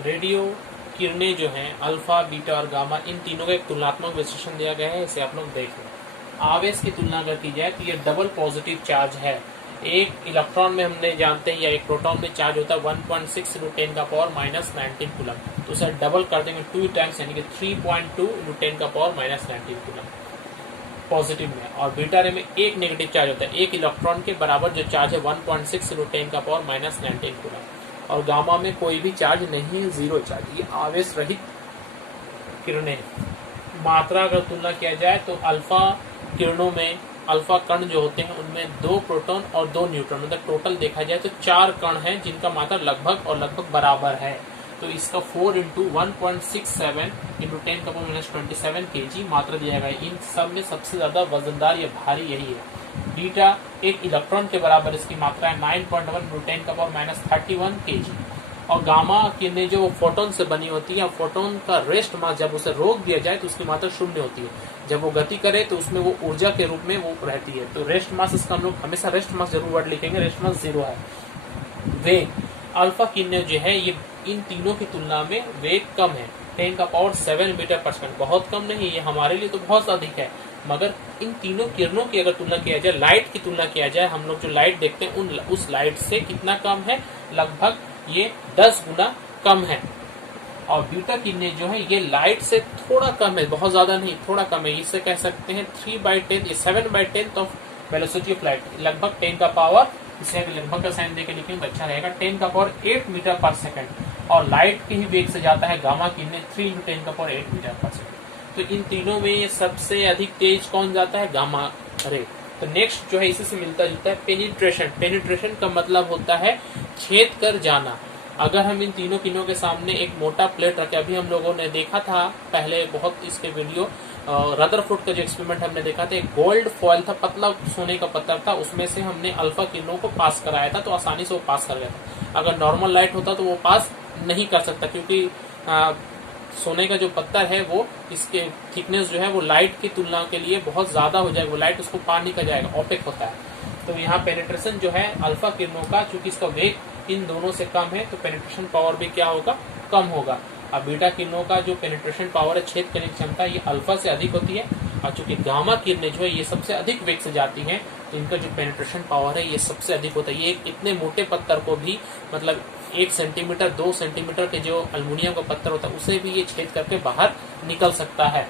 Radio किरणें जो हैं अल्फा, बीटा और गामा, इन तीनों का एक तुलनात्मक विश्लेषण दिया गया है, इसे आप लोग देख लें। आवेश की तुलना अगर की जाए तो ये डबल पॉजिटिव चार्ज है। एक इलेक्ट्रॉन में हमने जानते हैं या एक प्रोटॉन में चार्ज होता है 1.6 × 10⁻⁻19 कूलम, तो उसे डबल कर देंगे 2 टाइम्स यानी कि 3.2 × 10⁻⁻19 कूलम पॉजिटिव में। और बीटा रे में एक नेगेटिव चार्ज होता है, एक इलेक्ट्रॉन के बराबर जो चार्ज है 1.6 × 10⁻⁻19 कूलम। और गामा में कोई भी चार्ज नहीं है, जीरो चार्ज, ये आवेश रहित किरणें हैं। मात्रा अगर तुलना किया जाए तो अल्फा किरणों में अल्फा कण जो होते हैं उनमें 2 प्रोटॉन और 2 न्यूट्रॉन, मतलब टोटल देखा जाए तो 4 कण हैं जिनका मात्रा लगभग और लगभग बराबर है। तो इसका 4 × 1.67 × 10⁻⁻27 kg मात्रा दिया गया है। इन सब में सबसे ज्यादा वजनदार या भारी यही है। बीटा एक इलेक्ट्रॉन के बराबर इसकी मात्रा है 9.1 × 10⁻31 kg। और गामा किरणें जो फोटोन से बनी होती है, फोटोन का रेस्ट मास जब उसे रोक दिया जाए तो उसकी मात्रा शून्य होती है। जब वो गति करे तो उसमें वो ऊर्जा के रूप में वो रहती है। तो रेस्ट मास, इसका हम लोग हमेशा रेस्ट मास जरूर वर्ड लिखेंगे, रेस्ट मास 0 है। वेग अल्फा किरणें जो है ये इन तीनों की तुलना में वेग कम है, 10⁻7 मीटर पर सेकंड। बहुत कम नहीं, ये हमारे लिए तो बहुत अधिक है, मगर इन तीनों किरणों की अगर तुलना किया जाए, लाइट की तुलना किया जाए, हम लोग जो लाइट देखते हैं उस लाइट से कितना कम है, लगभग ये 10 गुना कम है। और बीटा किरणें जो है ये लाइट से थोड़ा कम है, बहुत ज्यादा नहीं, थोड़ा कम है। इसे कह सकते हैं 3/10 7/10 ऑफ वेलोसिटी ऑफ लाइट, लगभग 10 का पावर, इसे लगभग का साइन देकर लिखेंगे तो अच्छा रहेगा, 10 का पावर 8 मीटर पर सेकंड। और लाइट के ही वेग से जाता है गामा किरणें 3 × 10 का पावर 8 मीटर पर सेकंड। तो इन तीनों में सबसे अधिक तेज कौन जाता है, गामा रे। तो नेक्स्ट जो है इसी से मिलता जुलता है पेनिट्रेशन। पेनिट्रेशन का मतलब होता है छेद कर जाना। अगर हम इन तीनों किरणों के सामने एक मोटा प्लेट रखे, अभी हम लोगों ने देखा था पहले बहुत इसके वीडियो, रदरफोर्ड का जो एक्सपेरिमेंट हमने देखा था, एक गोल्ड फॉयल था, पतला सोने का पत्थर था, उसमें से हमने अल्फा किरणों को पास कराया था, तो आसानी से वो पास कर गया था। अगर नॉर्मल लाइट होता तो वो पास नहीं कर सकता, क्योंकि सोने का जो पत्थर है वो इसके थिकनेस जो है वो लाइट की तुलना के लिए बहुत ज्यादा हो जाएगा, वो लाइट उसको पार नहीं कर जाएगा, ओपेक होता है। तो यहाँ पेनिट्रेशन जो है अल्फा किरणों का, चूंकि इसका वेग इन दोनों से कम है तो पेनिट्रेशन पावर भी क्या होगा, कम होगा। अब बीटा किरणों का जो पेनिट्रेशन पावर है, छेद करने की क्षमता, ये अल्फा से अधिक होती है। और चूंकि गामा किरणें जो है ये सबसे अधिक वेग से जाती हैं, तो इनका जो पेनिट्रेशन पावर है ये सबसे अधिक होता है। ये इतने मोटे पत्थर को भी, मतलब 1 सेंटीमीटर 2 सेंटीमीटर के जो अल्युमिनियम का पत्थर होता है उसे भी ये छेद करके बाहर निकल सकता है।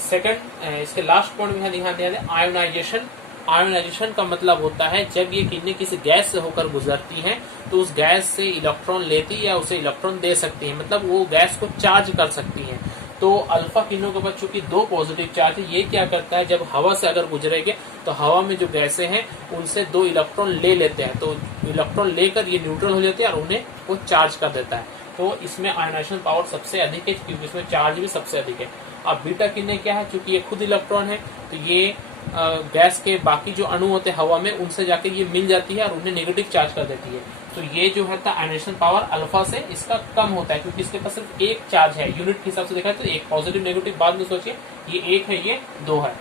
सेकंड, इसके लास्ट पॉइंट में ध्यान दिया जाए, आयोनाइजेशन। आयोनाइजेशन का मतलब होता है जब ये किरणें किसी गैस से होकर गुजरती हैं तो उस गैस से इलेक्ट्रॉन लेती या उसे इलेक्ट्रॉन दे सकती है, मतलब वो गैस को चार्ज कर सकती हैं। तो अल्फा किरणों के पास चूंकि 2 पॉजिटिव चार्ज है, ये क्या करता है, जब हवा से अगर गुजरेंगे तो हवा में जो गैसें हैं उनसे 2 इलेक्ट्रॉन ले लेते हैं, तो इलेक्ट्रॉन लेकर ये न्यूट्रल हो जाते हैं और उन्हें वो चार्ज कर देता है। तो इसमें आयोनाइजेशन पावर सबसे अधिक है, क्योंकि इसमें चार्ज भी सबसे अधिक है। अब बीटा किरणें क्या है, चूंकि ये खुद इलेक्ट्रॉन है तो ये गैस के बाकी जो अणु होते हैं हवा में उनसे जाके ये मिल जाती है और उन्हें नेगेटिव चार्ज कर देती है। तो ये जो है आयोनाइजेशन पावर अल्फा से इसका कम होता है, क्योंकि इसके पास सिर्फ एक चार्ज है। यूनिट के हिसाब से देखा तो एक पॉजिटिव नेगेटिव बाद में सोचिए, ये 1 है, ये 2 है।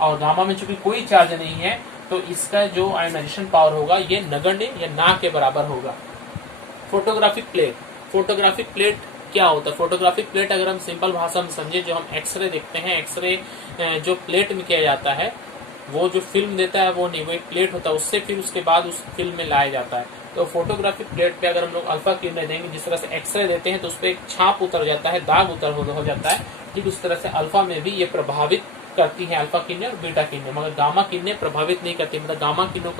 और गामा में चूंकि कोई चार्ज नहीं है तो इसका जो आयोनाइजेशन पावर होगा ये नगण्य या ना के बराबर होगा। Photographic plate. फोटोग्राफिक प्लेट क्या होता है, फोटोग्राफिक प्लेट अगर हम सिंपल भाषा में समझे, जो हम एक्सरे देखते हैं, एक्सरे जो प्लेट में किया जाता है, वो जो फिल्म देता है वो नहीं, वो एक प्लेट होता है, उससे फिर उसके बाद उस फिल्म में लाया जाता है। तो फोटोग्राफिक प्लेट पे अगर हम लोग अल्फा किरणें देंगे, जिस तरह से एक्सरे देते हैं तो उस पर एक छाप उतर जाता है, दाग हो जाता है, ठीक उस तरह से अल्फा में भी ये प्रभावित करती है, अल्फा किरणें और बीटा किरणें, मगर गामा किरणें प्रभावित नहीं करती। मतलब गामा किरणों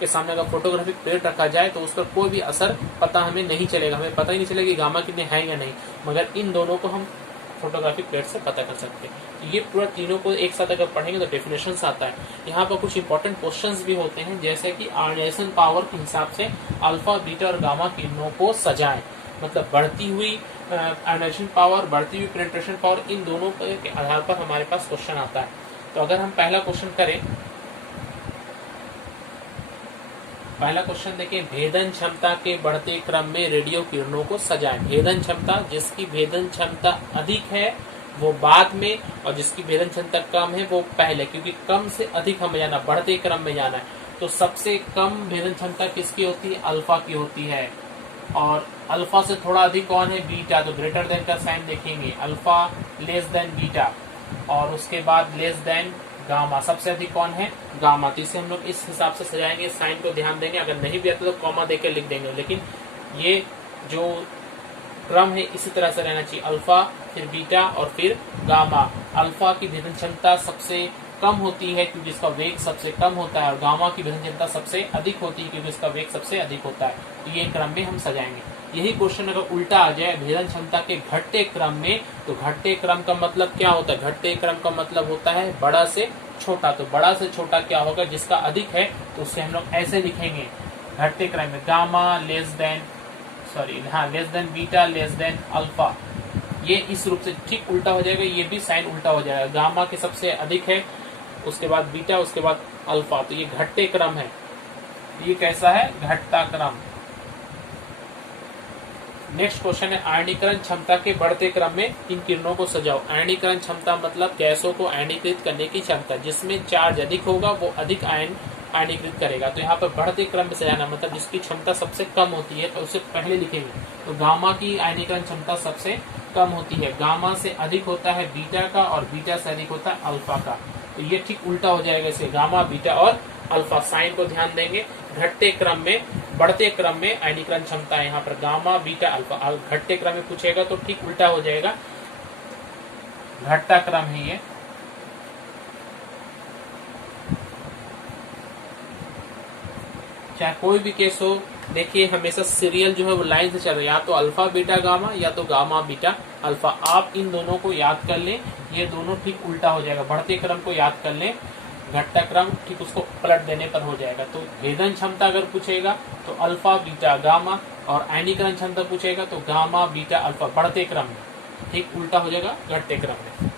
के सामने अगर फोटोग्राफिक प्लेट रखा जाए तो उस पर कोई भी असर पता हमें नहीं चलेगा, हमें पता ही नहीं चलेगा कि गामा किरणें हैं या नहीं, मगर इन दोनों को हम फोटोग्राफिक प्लेट से पता कर सकते हैं। ये पूरा तीनों को एक साथ अगर पढ़ेंगे तो डेफिनेशंस आता है। यहाँ पर कुछ इंपॉर्टेंट क्वेश्चंस भी होते हैं, जैसे कि आयोनाइजेशन पावर के हिसाब से अल्फा, बीटा और गामा किरणों को सजाएं, मतलब बढ़ती हुई आयोनाइजेशन पावर, बढ़ती हुई पेनिट्रेशन पावर, इन दोनों के आधार पर हमारे पास क्वेश्चन आता है। तो अगर हम पहला क्वेश्चन करें, पहला क्वेश्चन देखें, भेदन क्षमता के बढ़ते क्रम में रेडियो किरणों को सजाएं। भेदन क्षमता, जिसकी भेदन क्षमता अधिक है वो बाद में, और जिसकी भेदन क्षमता कम है वो पहले, क्योंकि कम से अधिक हमें जाना, बढ़ते क्रम में जाना है। तो सबसे कम भेदन क्षमता किसकी होती है, अल्फा की होती है। और अल्फा से थोड़ा अधिक कौन है, बीटा, तो ग्रेटर देन का साइन देखेंगे, अल्फा लेस देन बीटा, और उसके बाद लेस देन गामा, सबसे अधिक कौन है, गामा। तो इसे हम लोग इस हिसाब से सजाएंगे, साइन को ध्यान देंगे, अगर नहीं भी आता तो कॉमा देकर लिख देंगे, लेकिन ये जो क्रम है इसी तरह से रहना चाहिए, अल्फा फिर बीटा और फिर गामा। अल्फा की भेदन क्षमता सबसे कम होती है क्योंकि इसका वेग सबसे कम होता है, और गामा की भेदन क्षमता सबसे अधिक होती है क्योंकि इसका वेग सबसे अधिक होता है। तो ये क्रम में हम सजाएंगे। यही क्वेश्चन अगर उल्टा आ जाए भेदन क्षमता के घटते क्रम में, तो घटते क्रम का मतलब क्या होता है, घटते क्रम का मतलब होता है बड़ा से छोटा। तो बड़ा से छोटा क्या होगा, जिसका अधिक है तो उससे हम लोग ऐसे लिखेंगे घटते क्रम में, gamma less than less than beta less than alpha. ये इस रूप से ठीक उल्टा हो जाएगा, ये भी साइन उल्टा हो जाएगा, गामा के सबसे अधिक है, उसके बाद बीटा, उसके बाद अल्फा। तो ये घटते क्रम है, ये कैसा है, घटता क्रम। नेक्स्ट क्वेश्चन है आयनीकरण क्षमता के बढ़ते क्रम में इन किरणों को सजाओ। आयनीकरण क्षमता मतलब गैसों को आयनीकृत करने की क्षमता, जिसमें चार्ज अधिक होगा वो अधिक आयन आयनीकृत करेगा। तो यहाँ पर बढ़ते क्रम में सजाना मतलब जिसकी क्षमता सबसे कम होती है तो उससे पहले लिखेंगे। तो गामा की आयनीकरण क्षमता सबसे कम होती है, गामा से अधिक होता है बीटा का, और बीटा से अधिक होता है अल्फा का। तो ये ठीक उल्टा हो जाएगा इसे, गामा बीटा और अल्फा। साइन को ध्यान देंगे, घटते क्रम में बढ़ते क्रम में आयनीकरण क्षमता है यहाँ पर गामा बीटा अल्फा। घटते क्रम में पूछेगा तो ठीक उल्टा हो जाएगा, घटता क्रम है ये। चाहे कोई भी केस हो, देखिए हमेशा सीरियल जो है वो लाइन से चल रहा है, या तो अल्फा बीटा गामा या तो गामा बीटा अल्फा। आप इन दोनों को याद कर लें, ये दोनों ठीक उल्टा हो जाएगा। बढ़ते क्रम को याद कर लें, घटता क्रम ठीक उसको पलट देने पर हो जाएगा। तो भेदन क्षमता अगर पूछेगा तो अल्फा बीटा गामा, और आयनीकरण क्षमता पूछेगा तो गामा बीटा अल्फा, बढ़ते क्रम में। ठीक उल्टा हो जाएगा घटते क्रम में।